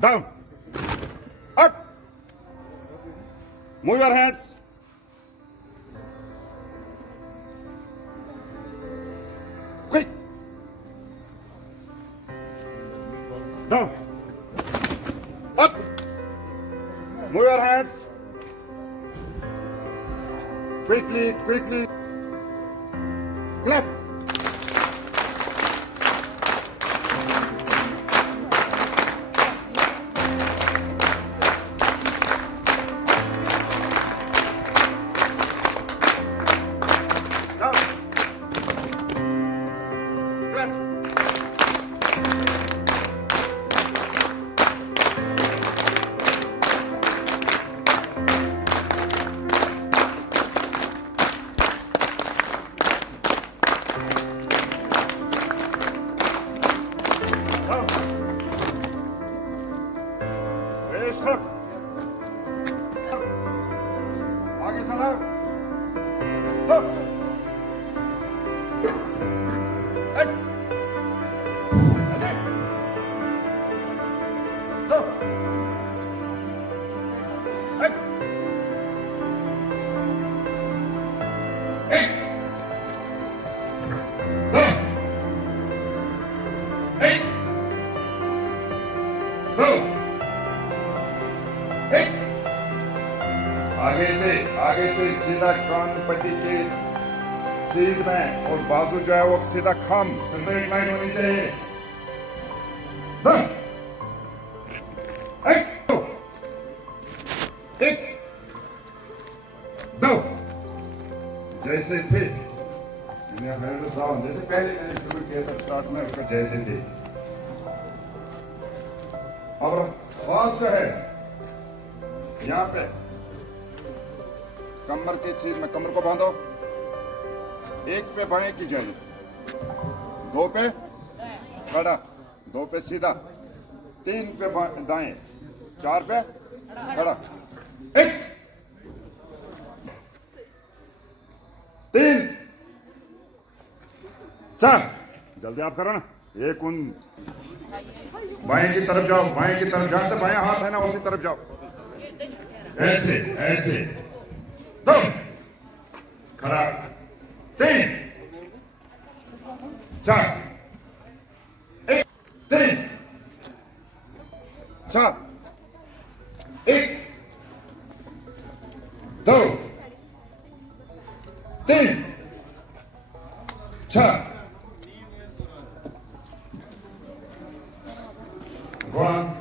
Down. Up. Move your hands. Quick. Down. Up. Move your hands. Quickly, quickly. Clap. Down. Clap. Down. Raise up. आगे चलाओ. Up. Hey. Ready. Go. Hey. Hey. Go. Hey. Go. Hey. आगे से सीधा कान पट्टी के सीध में और बाजू जो है वो सीधा खम स्ट्रेट लाइन होनी चाहिए. एक दो एक दो जैसे थे जैसे पहले मैंने शुरू किया था स्टार्ट में उसका जैसे थे. और हाथ जो है यहाँ पे कमर के सीध में कमर को बांधो. एक पे बाएं की जानी, दो पे खड़ा, दो पे सीधा, तीन पे दाएं, चार पे खड़ा. एक तीन चार. जल्दी आप करो ना. एक उन बाएं की तरफ जाओ, बाएं की तरफ, जहां से बाएं हाथ है ना उसी तरफ जाओ. ऐसे ऐसे. दो खड़ा. तीन चार. एक तीन चार. एक दो तीन चार. 1